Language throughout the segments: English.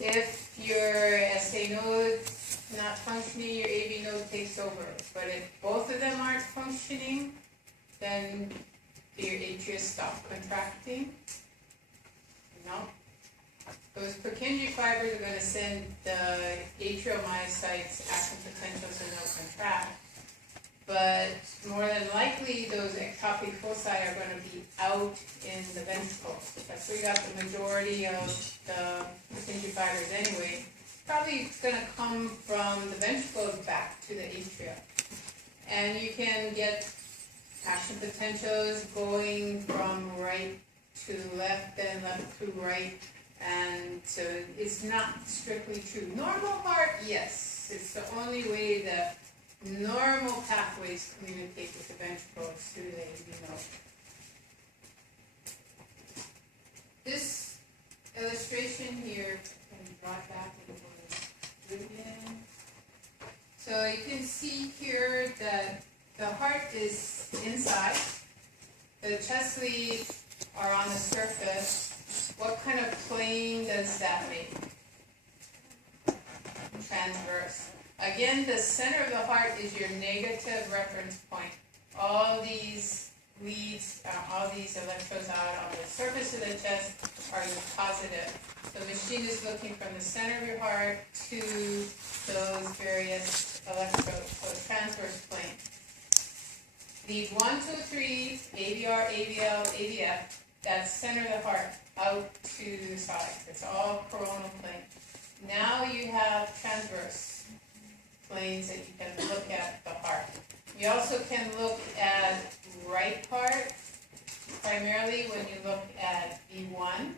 If your SA node not functioning, your AV node takes over. But if both of them aren't functioning, then your atria stop contracting. No. Those Purkinje fibers are going to send the atriomyocytes action potential so they'll contract. But more than likely, those ectopic foci are going to be out in the ventricle. That's where you got the majority of the Purkinje fibers anyway. Probably it's going to come from the ventricles back to the atria. And you can get action potentials going from right to left and left to right. And so it's not strictly true. Normal heart, yes. It's the only way that normal pathways communicate with the ventricles through the AV node. This illustration here can be brought back into again. So you can see here that the heart is inside. The chest leads are on the surface. What kind of plane does that make? Transverse. Again, the center of the heart is your negative reference point. All these leads, all these electrodes out on the surface of the chest are your positive. So the machine is looking from the center of your heart to those various electrodes, so transverse plane. Lead 1, 2, 3, AVR, AVL, AVF, that's center of the heart, out to the side. It's all coronal plane. Now you have transverse planes that you can look at the heart. You also can look at right heart, primarily when you look at V1.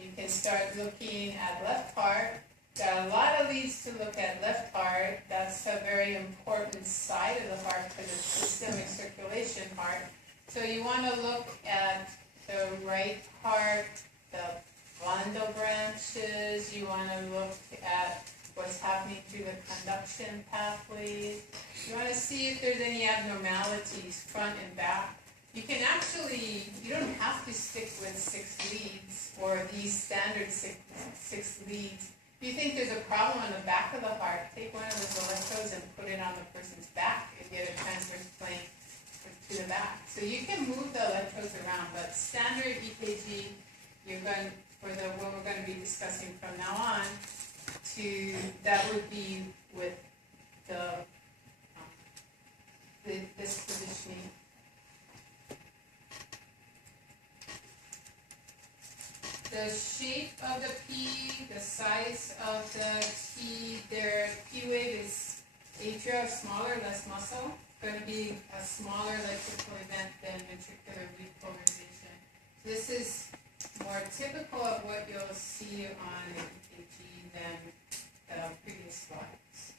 You can start looking at left heart. There are a lot of leads to look at left heart. That's a very important side of the heart because it's systemic circulation heart. So you want to look at the right heart, the bundle branches. You want to look at what's happening through the conduction pathways. You want to see if there's any abnormalities front and back. You can actually, you don't have to stick with 6 leads or these standard six leads. If you think there's a problem on the back of the heart, take one of those electrodes and put it on the person's back and get a transverse plane to the back. So you can move the electrodes around, but standard EKG, you're going, for the what we're going to be discussing from now on, that would be with this positioning. The shape of the P, the size of the T, their P wave is atria, smaller, less muscle. It's going to be a smaller electrical event than ventricular repolarization. This is more typical of what you'll see on an EKG than the previous slides.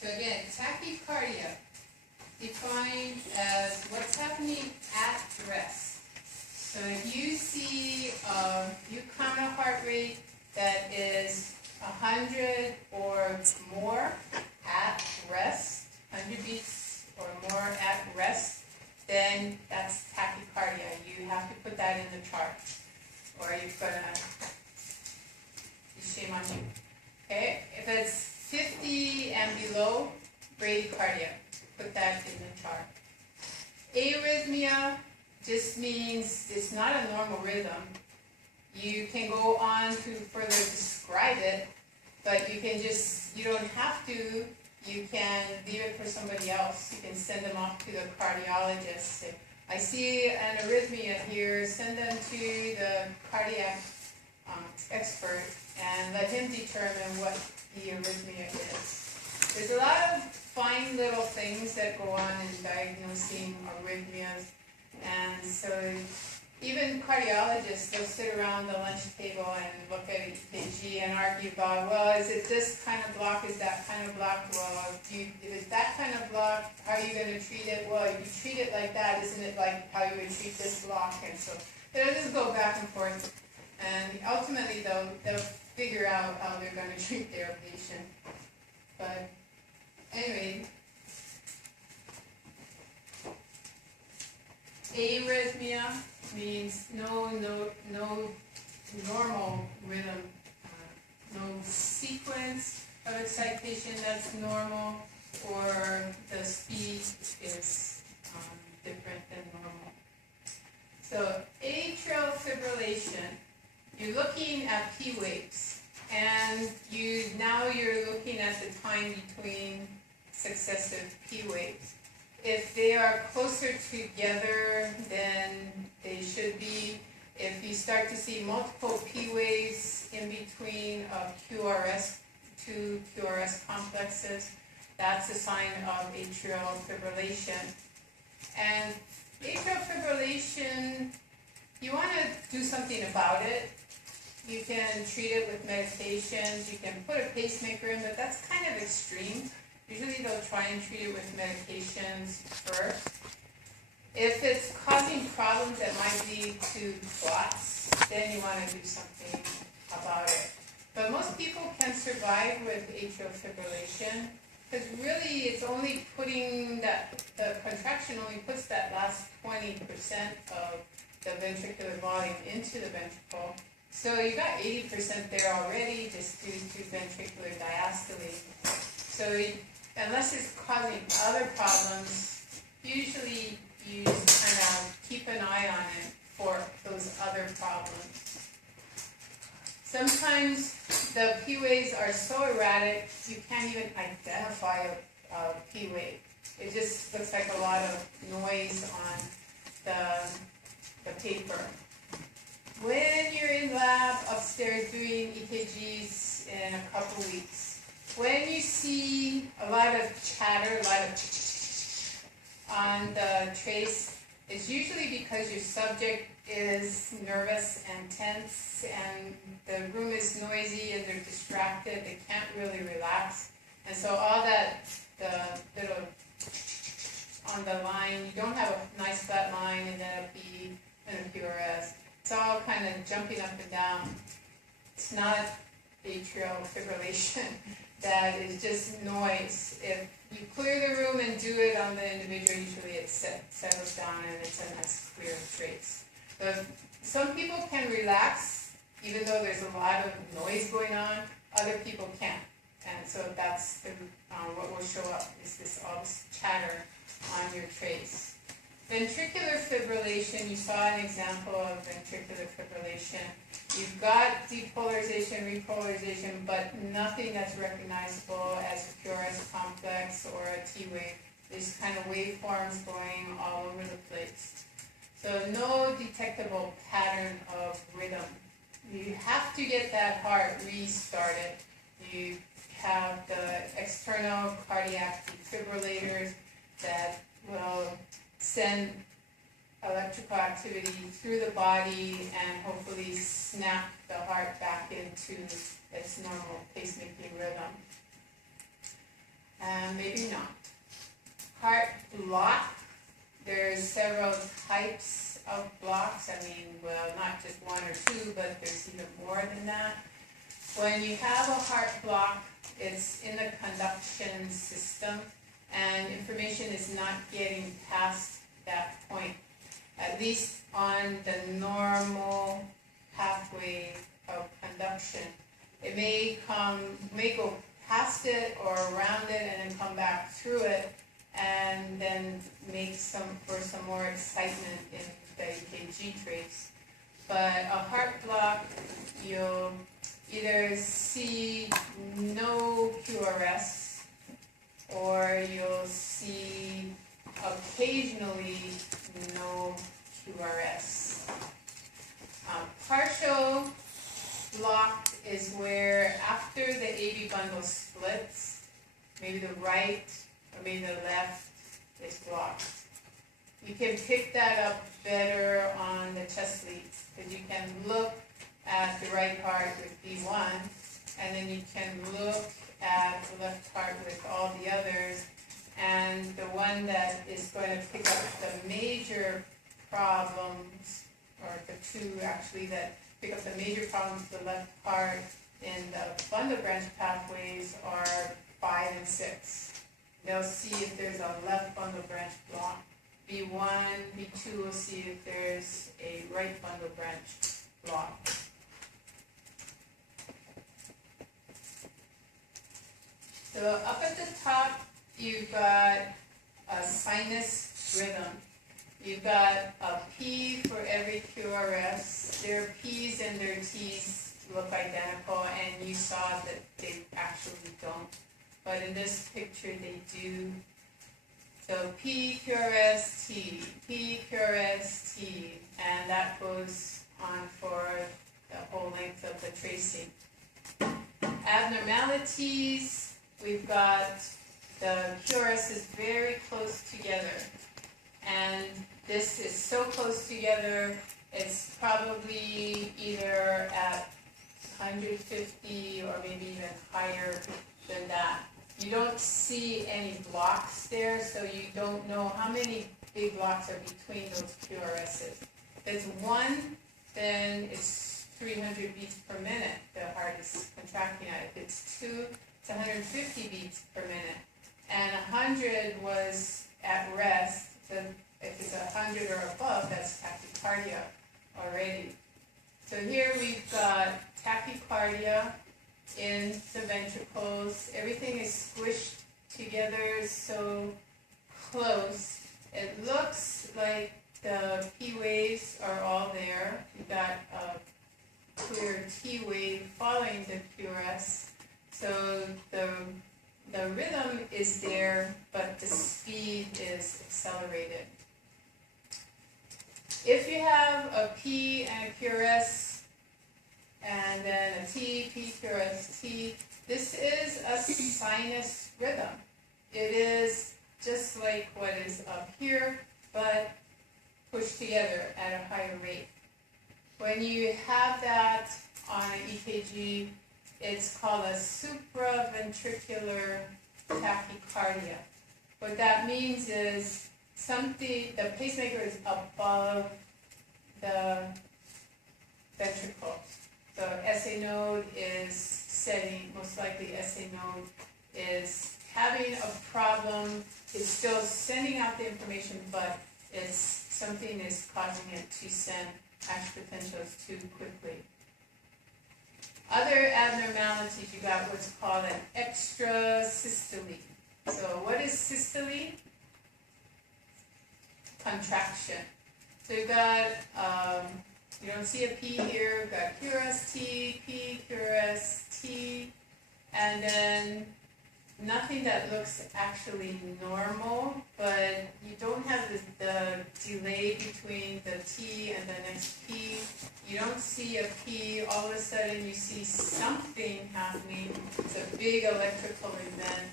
So again, tachycardia, defined as what's happening at rest. So if you see, you count a heart rate that is 100 or more at rest, 100 beats or more at rest, then that's tachycardia. You have to put that in the chart, or you're gonna be shame on you. Okay, if it's 50 and below, bradycardia. Put that in the chart. Arrhythmia just means it's not a normal rhythm. You can go on to further describe it, but you don't have to. You can leave it for somebody else. You can send them off to the cardiologist. Say, I see an arrhythmia here. Send them to the cardiac expert and let him determine what the arrhythmia is. There's a lot of fine little things that go on in diagnosing arrhythmias, and so even cardiologists, they'll sit around the lunch table and look at EKG and argue about, well, is it this kind of block, is that kind of block? Well, if it's that kind of block, how are you going to treat it? Well, if you treat it like that, isn't it like how you would treat this block? And so they'll just go back and forth, and ultimately they'll figure out how they're going to treat their patient. But anyway, arrhythmia, means no normal rhythm, no sequence of excitation that's normal, or the speed is different than normal. So atrial fibrillation, you're looking at P waves, and you're looking at the time between successive P waves. If they are closer together than they should be, if you start to see multiple P waves in between two QRS complexes, that's a sign of atrial fibrillation. And atrial fibrillation, you want to do something about it. You can treat it with medications, you can put a pacemaker in, but that's kind of extreme. Usually they'll try and treat it with medications first. If it's causing problems that might lead to clots, then you want to do something about it. But most people can survive with atrial fibrillation, because really it's only putting the contraction only puts that last 20% of the ventricular volume into the ventricle. So you got 80% there already just due to ventricular diastole. So unless it's causing other problems, usually you just kind of keep an eye on it for those other problems. Sometimes the P waves are so erratic you can't even identify a P wave. It just looks like a lot of noise on the paper. When you're in lab upstairs doing EKGs in a couple weeks, when you see a lot of chatter, a lot of on the trace, it's usually because your subject is nervous and tense and the room is noisy and they're distracted, they can't really relax. And so all that, the little on the line, you don't have a nice flat line and then a P and a QRS. It's all kind of jumping up and down. It's not atrial fibrillation. That is just noise. If you clear the room and do it on the individual, usually it settles down and it's a nice clear trace. So some people can relax even though there's a lot of noise going on. Other people can't. And so that's what will show up is all this chatter on your trace. Ventricular fibrillation, you saw an example of ventricular fibrillation. You've got depolarization, repolarization, but nothing that's recognizable as a QRS complex or a T wave. There's kind of waveforms going all over the place. So no detectable pattern of rhythm. You have to get that heart restarted. You have the external cardiac defibrillators that will send electrical activity through the body and hopefully snap the heart back into its normal pacemaking rhythm. And maybe not. Heart block, there's several types of blocks. I mean, well, not just one or two, but there's even more than that. When you have a heart block, it's in the conduction system, and information is not getting past that point, at least on the normal pathway of conduction. It may go past it or around it and then come back through it and then make some more excitement in the EKG trace. But a heart block, you'll either see no QRS or you'll see occasionally no QRS. Partial block is where after the AV bundle splits, maybe the right or maybe the left is blocked. You can pick that up better on the chest leads because you can look at the right heart with B1 and then you can look at the left heart with all the others, and the one that is going to pick up the major problems, or the two actually that pick up the major problems, the left heart in the bundle branch pathways are 5 and 6. They'll see if there's a left bundle branch block. B1, B2, we'll see if there's a right bundle branch block. So up at the top, you've got a sinus rhythm. You've got a P for every QRS. Their P's and their T's look identical, and you saw that they actually don't. But in this picture, they do. So P, QRS, T, P, QRS, T, and that goes on for the whole length of the tracing. Abnormalities, we've got the QRS is very close together, and this is so close together, it's probably either at 150 or maybe even higher than that. You don't see any blocks there, so you don't know how many big blocks are between those QRSs. If it's 1, then it's 300 beats per minute the heart is contracting at. If it's 2, it's 150 beats per minute. And 100 was at rest, so if it's 100 or above, that's tachycardia already. So here we've got tachycardia in the ventricles. Everything is squished together so close. It looks like the P waves are all there. You've got a clear T wave following the QRS. So the rhythm is there, but the speed is accelerated. If you have a P and a QRS, and then a T, P, QRS, T, this is a sinus rhythm. It is just like what is up here, but pushed together at a higher rate. When you have that on an EKG, it's called a supraventricular tachycardia. What that means is the pacemaker is above the ventricle. So SA node is setting, most likely SA node is having a problem. It's still sending out the information, but something is causing it to send action potentials too quickly. Other abnormalities, you got what's called an extrasystole. So what is systole? Contraction. So you've got, you don't see a P here, you've got QRS T, P, QRS T, and then nothing that looks actually normal, but you don't have the delay between the T and the next P. You don't see a P, all of a sudden you see something happening. It's a big electrical event,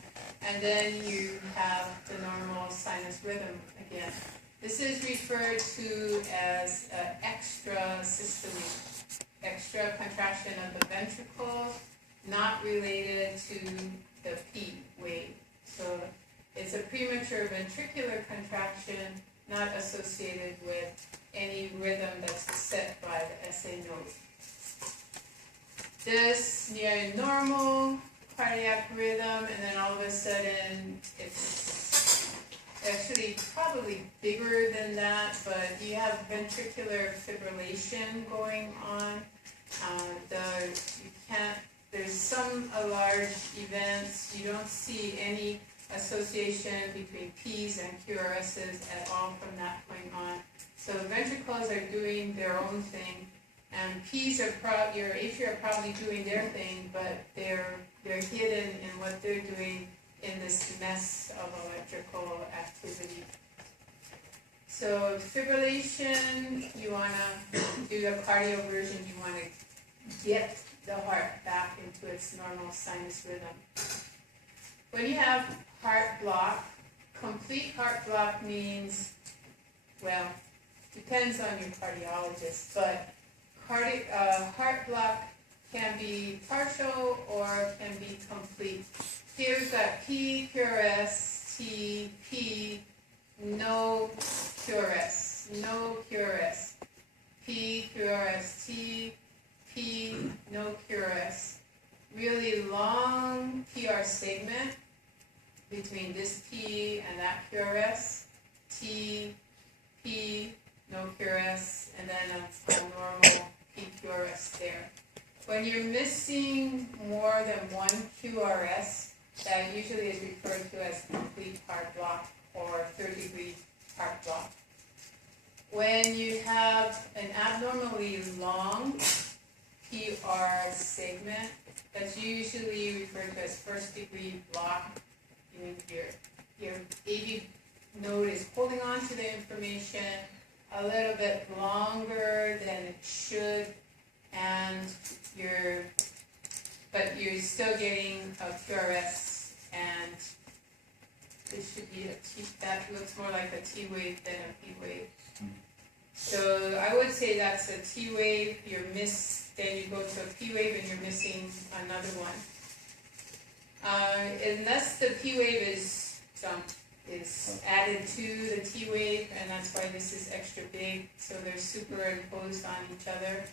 and then you have the normal sinus rhythm again. This is referred to as extrasystole, extra contraction of the ventricles, not related to the P wave. So it's a premature ventricular contraction, not associated with any rhythm that's set by the SA node. This near normal cardiac rhythm, and then all of a sudden it's actually probably bigger than that, but you have ventricular fibrillation going on. There's some large events. You don't see any association between P's and QRS's at all from that point on. So ventricles are doing their own thing, and P's are your atria are probably doing their thing, but they're hidden in what they're doing in this mess of electrical activity. So fibrillation, you want to do the cardioversion, you want to get the heart back into its normal sinus rhythm. When you have heart block, complete heart block means, well, depends on your cardiologist, but heart block can be partial or can be complete. Here we've got P, QRS, T, P, no QRS, no QRS. P, QRS, T, P, no QRS. Really long PR segment between this P and that QRS. T, then a normal PQRS there. When you're missing more than one QRS, that usually is referred to as complete heart block or third-degree heart block. When you have an abnormally long PR segment, that's usually referred to as first-degree block. Your AV node is holding on to the information a little bit longer than it should, and but you're still getting a QRS, and this should be a T. That looks more like a T wave than a P wave. So I would say that's a T wave. Then you go to a P wave and you're missing another one. Unless the P wave is added to the T wave, and that's why this is extra big, so they're superimposed on each other.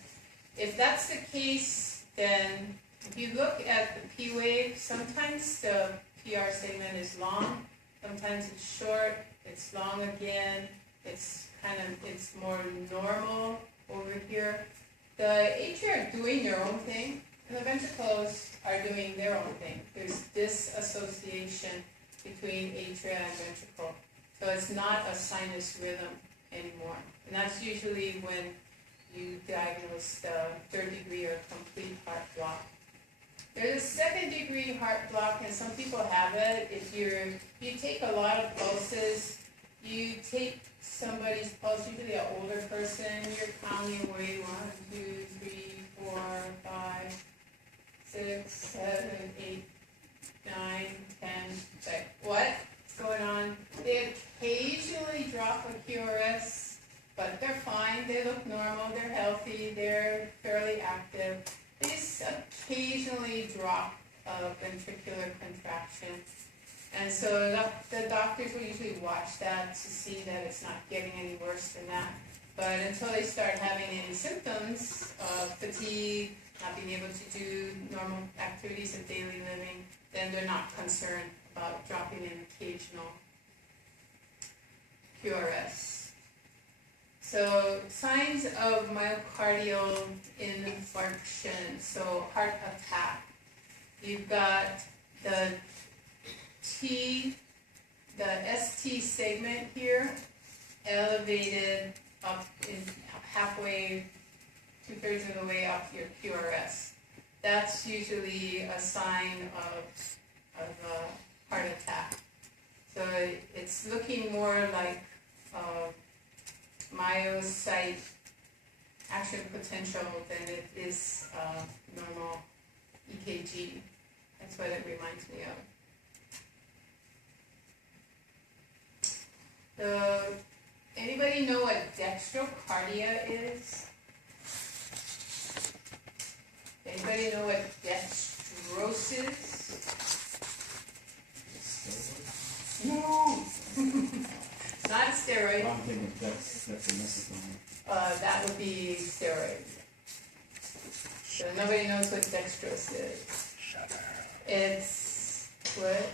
If that's the case, then if you look at the P wave, sometimes the PR segment is long, sometimes it's short, it's long again, it's more normal over here. The atria are doing their own thing, and the ventricles are doing their own thing. There's disassociation between atria and ventricle. So it's not a sinus rhythm anymore. And that's usually when you diagnose the third degree or complete heart block. There's a second degree heart block, and some people have it. If you take a lot of pulses, you take somebody's pulse, usually an older person, you're counting away 1, 2, 3, 4, 5, 6, 7, 8, 9, 10. It's like, what's going on? They occasionally drop a QRS, but they're fine, they look normal, they're healthy, they're fairly active. They just occasionally drop a ventricular contraction. And so the doctors will usually watch that to see that it's not getting any worse than that. But until they start having any symptoms of fatigue, not being able to do normal activities of daily living, then they're not concerned about dropping an occasional QRS. So signs of myocardial infarction, so heart attack. You've got the ST segment here, elevated up in halfway, 2/3 of the way up your QRS. That's usually a sign of a heart attack. So it's looking more like myocyte action potential than it is normal EKG. That's what it reminds me of. Anybody know what dextrocardia is? Anybody know what dextrose is? No! It's not a steroid. I'm thinking dexamethasone. That would be steroid. So nobody knows what dextrose is. It's what?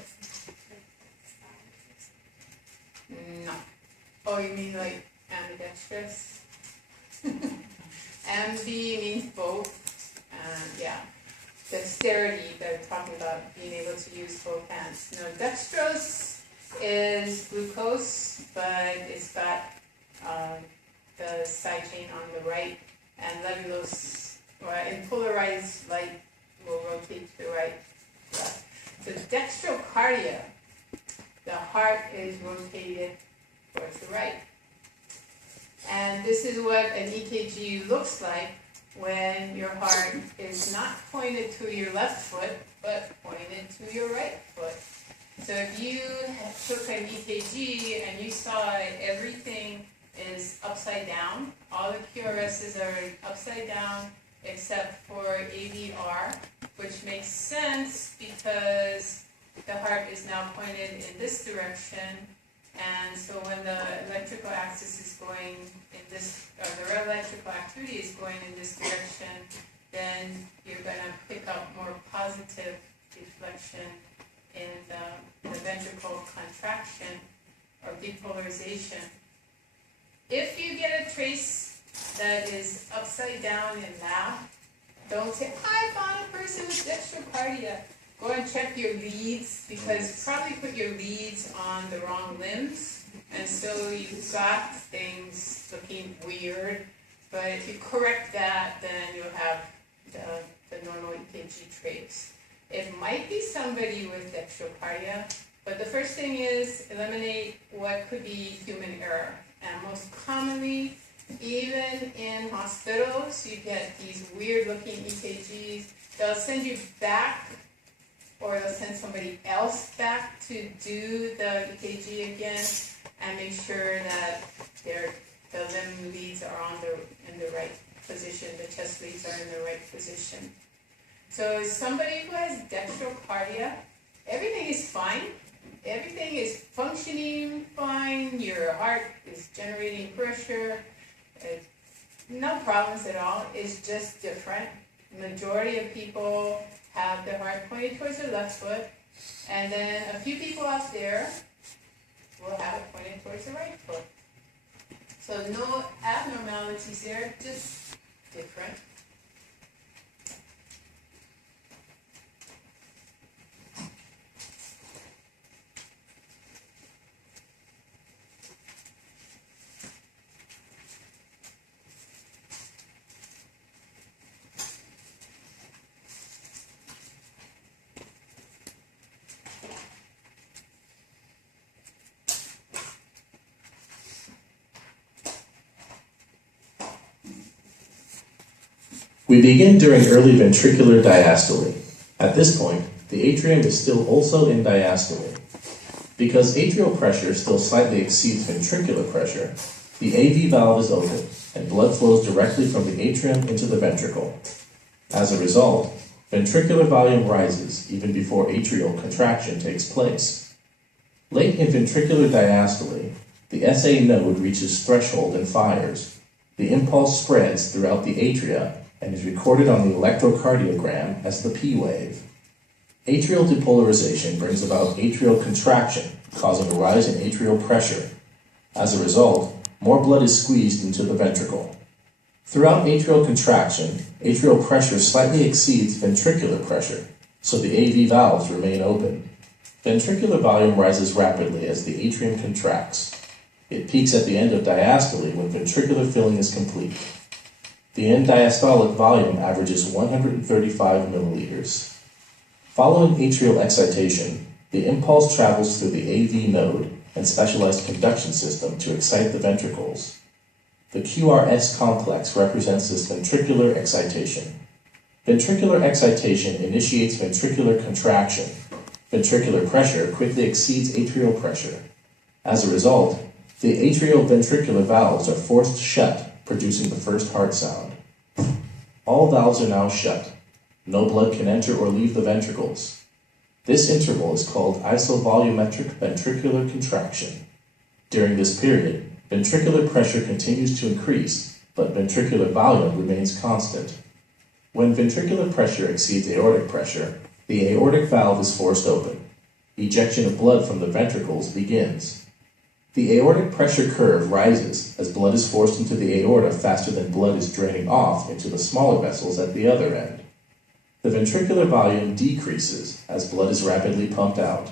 No. Oh, you mean like ambidextrous? Ambi means both. Yeah. Dexterity, they're talking about being able to use both hands. No, dextrose is glucose, but it's got the side chain on the right, and levulose, in polarized light, will rotate to the right, left. So dextrocardia, the heart is rotated towards the right. And this is what an EKG looks like when your heart is not pointed to your left foot, but pointed to your right foot. So if you took an EKG and you saw everything is upside down, all the QRSs are upside down except for AVR, which makes sense because the heart is now pointed in this direction, and so when the electrical axis is going in this, or the electrical activity is going in this direction, then you're going to pick up more positive deflection in the ventricle contraction or depolarization. If you get a trace that is upside down and laugh. Don't say, I found a person with dextrocardia. Go and check your leads, because probably put your leads on the wrong limbs, and so you've got things looking weird. But if you correct that, then you'll have the normal EKG traits. It might be somebody with dextrocardia, but the first thing is eliminate what could be human error. And most commonly, even in hospitals, you get these weird looking EKGs. They'll send you back, or they'll send somebody else back to do the EKG again and make sure that the limb leads are in the right position, the chest leads are in the right position. So somebody who has dextrocardia, everything is fine. Everything is functioning fine. Your heart is generating pressure. No problems at all. It's just different. Majority of people have their heart pointed towards their left foot, and then a few people out there will have it pointed towards the right foot. So no abnormalities there, just different. We begin during early ventricular diastole. At this point, the atrium is still also in diastole. Because atrial pressure still slightly exceeds ventricular pressure, the AV valve is open and blood flows directly from the atrium into the ventricle. As a result, ventricular volume rises even before atrial contraction takes place. Late in ventricular diastole, the SA node reaches threshold and fires. The impulse spreads throughout the atria and is recorded on the electrocardiogram as the P wave. Atrial depolarization brings about atrial contraction, causing a rise in atrial pressure. As a result, more blood is squeezed into the ventricle. Throughout atrial contraction, atrial pressure slightly exceeds ventricular pressure, so the AV valves remain open. Ventricular volume rises rapidly as the atrium contracts. It peaks at the end of diastole when ventricular filling is complete. The end diastolic volume averages 135 milliliters. Following atrial excitation, the impulse travels through the AV node and specialized conduction system to excite the ventricles. The QRS complex represents this ventricular excitation. Ventricular excitation initiates ventricular contraction. Ventricular pressure quickly exceeds atrial pressure. As a result, the atrioventricular valves are forced shut, producing the first heart sound. All valves are now shut. No blood can enter or leave the ventricles. This interval is called isovolumetric ventricular contraction. During this period, ventricular pressure continues to increase, but ventricular volume remains constant. When ventricular pressure exceeds aortic pressure, the aortic valve is forced open. Ejection of blood from the ventricles begins. The aortic pressure curve rises as blood is forced into the aorta faster than blood is draining off into the smaller vessels at the other end. The ventricular volume decreases as blood is rapidly pumped out.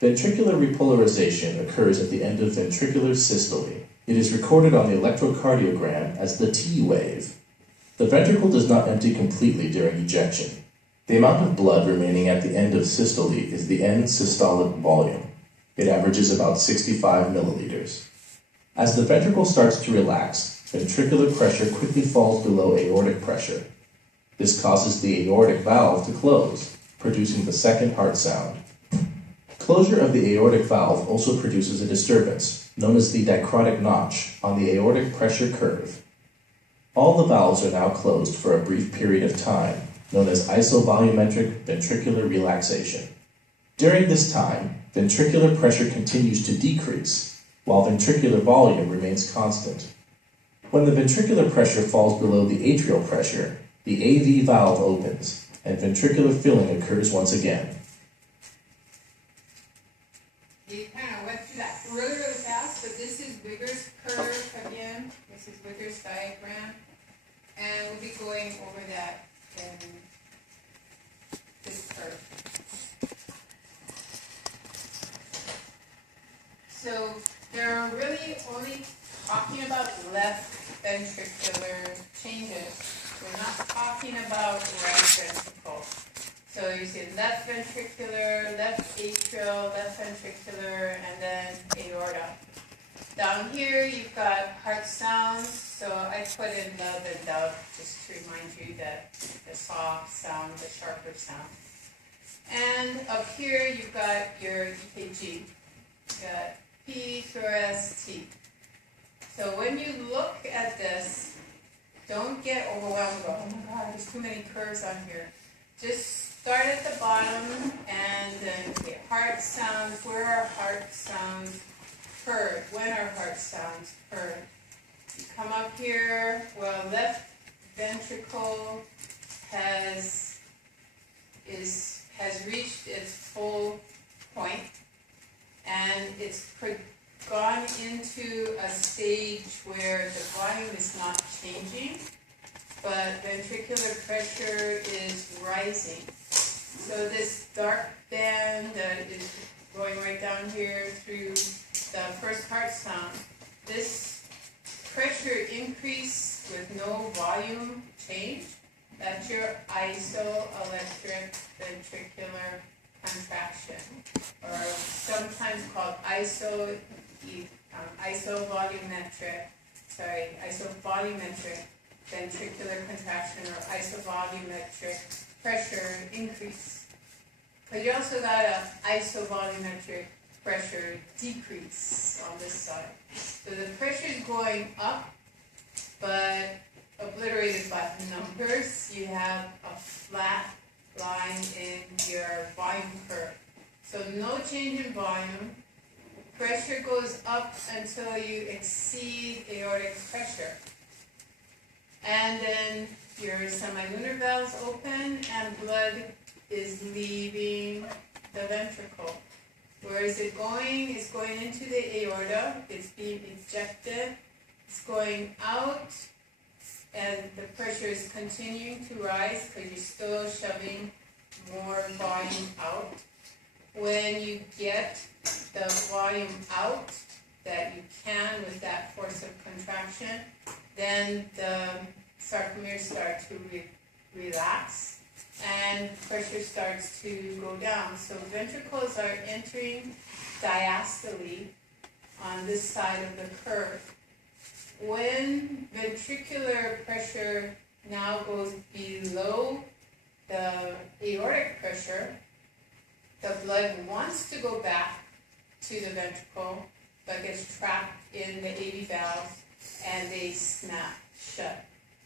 Ventricular repolarization occurs at the end of ventricular systole. It is recorded on the electrocardiogram as the T wave. The ventricle does not empty completely during ejection. The amount of blood remaining at the end of systole is the end systolic volume. It averages about 65 milliliters. As the ventricle starts to relax, ventricular pressure quickly falls below aortic pressure. This causes the aortic valve to close, producing the second heart sound. Closure of the aortic valve also produces a disturbance, known as the dicrotic notch, on the aortic pressure curve. All the valves are now closed for a brief period of time, known as isovolumetric ventricular relaxation. During this time, ventricular pressure continues to decrease, while ventricular volume remains constant. When the ventricular pressure falls below the atrial pressure, the AV valve opens, and ventricular filling occurs once again. You kind of went through that really, really fast, but this is Wigger's curve again. This is Wigger's diagram. we'll be going over that in this curve. So they're really only talking about left ventricular changes. We're not talking about right ventricle. So you see left ventricular, left atrial, left ventricular, and then aorta. Down here you've got heart sounds, so I put in love and dove just to remind you that the soft sound, the sharper sound. And up here you've got your EKG. You've got P302. So when you look at this, don't get overwhelmed and go, oh my God, there's too many curves on here. Just start at the bottom and then get heart sounds. Where are heart sounds heard? When are heart sounds heard? You come up here, well, left ventricle has reached its full point, and it's gone into a stage where the volume is not changing, but ventricular pressure is rising. So this dark band that is going right down here through the first heart sound, this pressure increase with no volume change, that's your isoelectric ventricular contraction, or sometimes called isovolumetric ventricular contraction, or isovolumetric pressure increase. But you also got an isovolumetric pressure decrease on this side. So the pressure is going up, but obliterated by numbers. You have a flat line in your volume curve. So no change in volume. Pressure goes up until you exceed aortic pressure. And then your semilunar valves open and blood is leaving the ventricle. Where is it going? It's going into the aorta. It's being ejected. It's going out, and the pressure is continuing to rise because you're still shoving more volume out. When you get the volume out that you can with that force of contraction, then the sarcomeres start to relax and pressure starts to go down. So ventricles are entering diastole on this side of the curve. When ventricular pressure now goes below the aortic pressure, the blood wants to go back to the ventricle, but gets trapped in the AV valves, and they snap shut.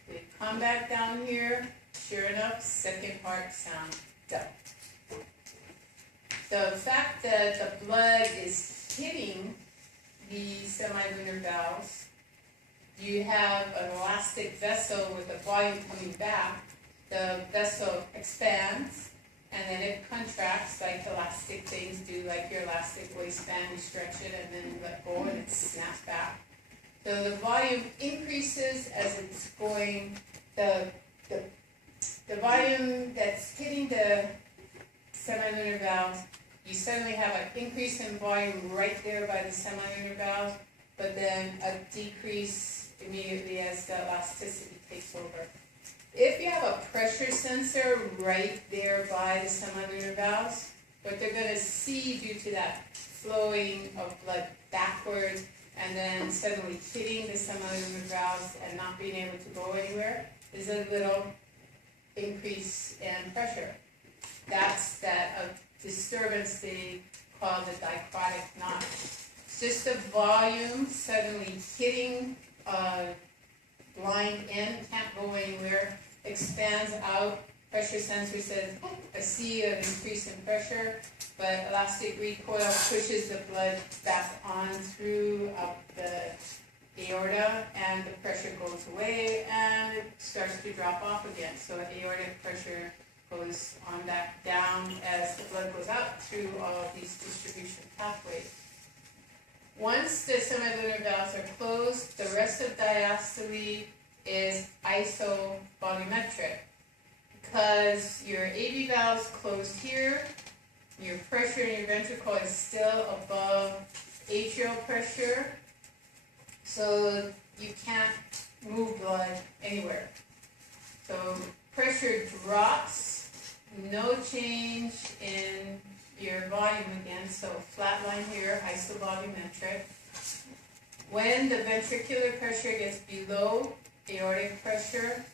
We come back down here, sure enough, second heart sound, done. The fact that the blood is hitting the semilunar valves, you have an elastic vessel with the volume coming back. The vessel expands, and then it contracts like elastic things do, like your elastic waistband. You stretch it and then let go and it snaps back. So the volume increases as it's going, the volume that's hitting the semilunar valves, you suddenly have an increase in volume right there by the semilunar valves, but then a decrease immediately as the elasticity takes over. If you have a pressure sensor right there by the semilunar valves, what they're going to see due to that flowing of blood backwards and then suddenly hitting the semilunar valves and not being able to go anywhere is a little increase in pressure. That's that disturbance they call the dichrotic knot. It's just the volume suddenly hitting a blind end, can't go anywhere, expands out. Pressure sensor says, oh, I see an increase in pressure, but elastic recoil pushes the blood back on through up the aorta, and the pressure goes away and it starts to drop off again. So aortic pressure goes on back down as the blood goes out through all of these distribution pathways. Once the semilunar valves are closed, the rest of diastole is isovolumetric. Because your AV valve's closed here, your pressure in your ventricle is still above atrial pressure, so you can't move blood anywhere. So pressure drops, no change in your volume again, so flat line here, isovolumetric. When the ventricular pressure gets below aortic pressure,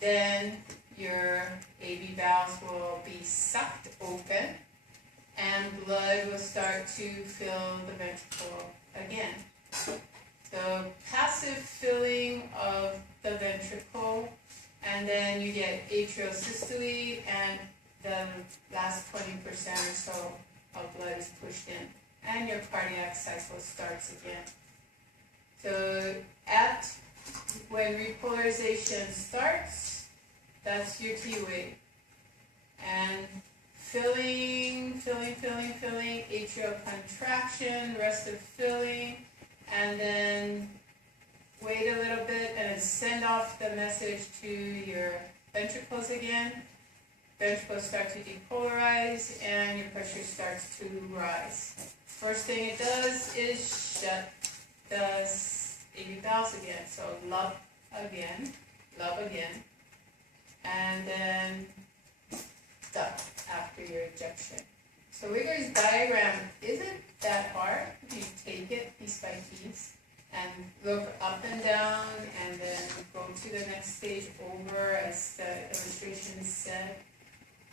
then your AV valves will be sucked open and blood will start to fill the ventricle again. So passive filling of the ventricle, and then you get atrial systole, and the last 20% or so of blood is pushed in, and your cardiac cycle starts again. So when repolarization starts, that's your T wave. And filling, atrial contraction, rest of filling, and then wait a little bit and then send off the message to your ventricles again. Ventricles start to depolarize and your pressure starts to rise. First thing it does is shut the AV valves again. So love again, and then stop after your ejection. So Wigger's diagram isn't that hard if you take it piece by piece and look up and down and then go to the next stage over as the illustration said.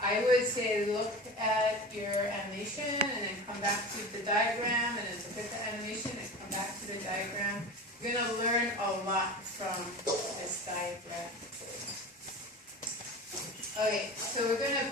I would say look at your animation and then come back to the diagram and then look at the animation and come back to the diagram. You're going to learn a lot from this diagram. Okay, so we're going to